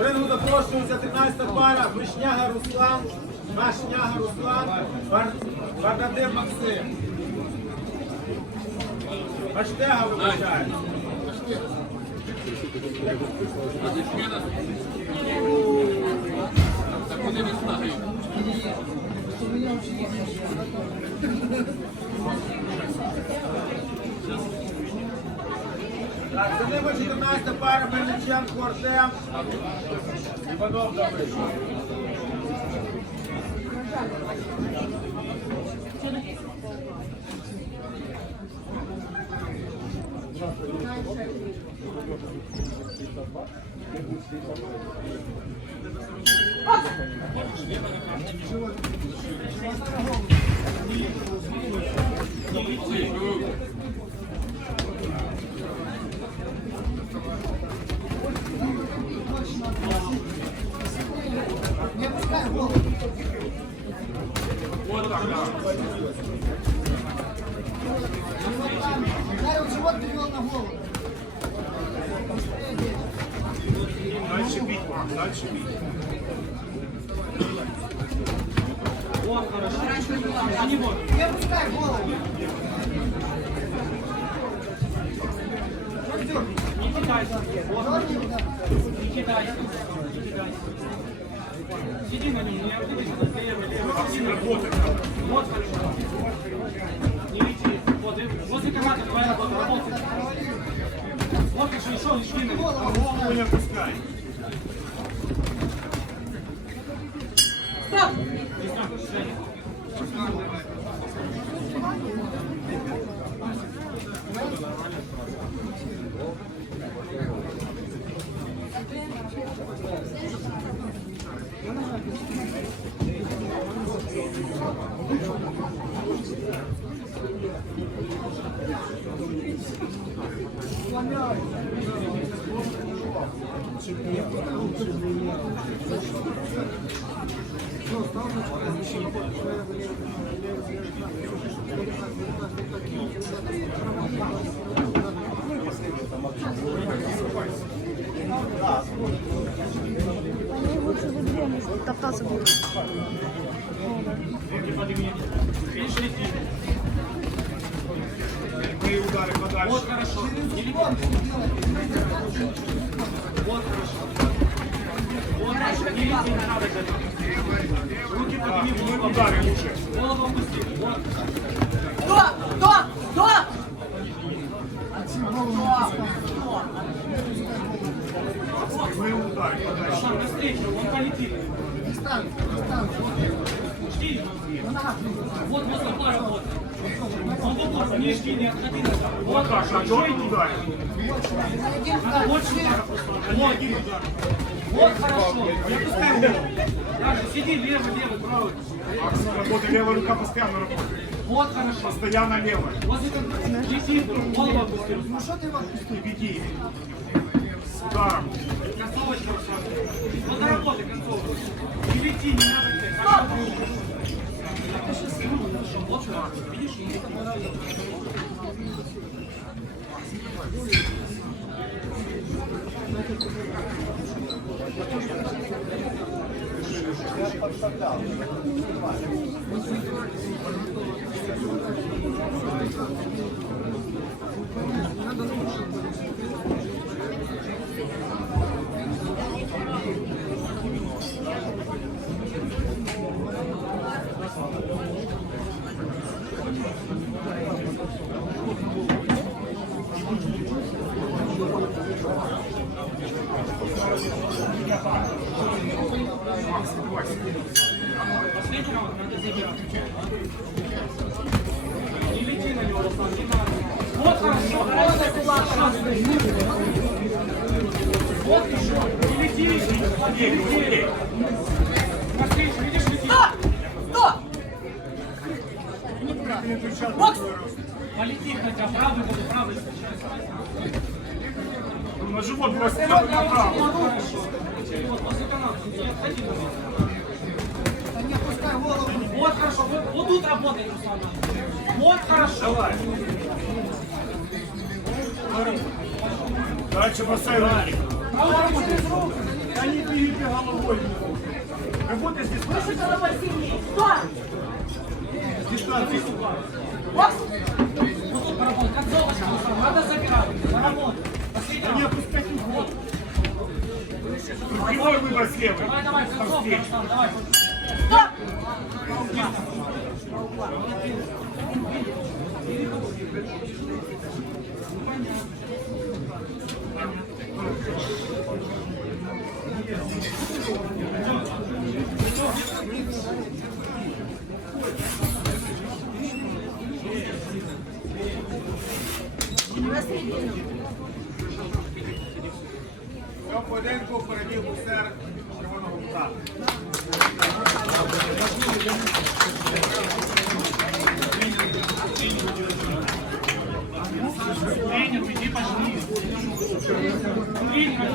До рингу запрошується 13 пара Вишняга Руслан, Машняга Руслан, Бар- Бардадир Максим. Баштега вибачає. Так, за ними 14 пара Мельниченко Артем. Іванов Давид. Ударил живот, перевел на голову. Дальше бить, Марк, дальше бить. Не опускай голову. Сиди на нем, не отвлекайся, на левый, левый. Максим, работай. Вот хорошо. Не лети. Вот, возле команды твоя работа, работай. Вот еще, еще на. Голову не опускай. Стоп! Топтаться будет. Прямые удары подальше. Вот хорошо. Лети. Вот хорошо. Вот хорошо. Не лети, не надо это. Руки подними, Прямые голову удары лучше. Голову опусти. Вот. Стоп! Стоп! Стоп! Прямые удары подальше. Он полетит. Жди. Вот возле пара вот. Он вот тут, не жди, не отходи назад. Вот Вот так, а что он ударит? Вот удар. Вот хорошо. Не опускай голову. Даже сиди левый, правый. Макс, работай, левая рука постоянно работает. Вот хорошо. Постоянно левая. Возле кон- лети, голову опусти. Ну что ты его отпустил? Веди. Ударом. Концовочка. Вот доработай концовку. Не лети, не надо тебе. Хорошо. Хорошо. Вот так. Видишь? Последний Вот хорошо, хорошо, кулак, шанс. Вот еще, не лети, не лети. Смотри, видишь, лети. Стоп! Бокс! Полети хотя правый, буду правый сейчас. На живот бросай направо. Вот. Вот, после канала, не отходи не голову. Вот хорошо, вот, вот тут работай, Руслан. Вот хорошо. Давай. Дальше бросай работай. Да не себе головой. Работай дистанции. Выше головой сильнее. Сто. С дистанции. Бокс. Вот тут поработай, как Руслан, надо забирать. Поработай. Последний Не раз. опускать уход. Прямой выбор с левой. Давай, давай, концовка. Руслан, давай. Стоп. На середину. Цього поєдинку переміг боксер червоного кута. Тренер, иди пошли. Тренер.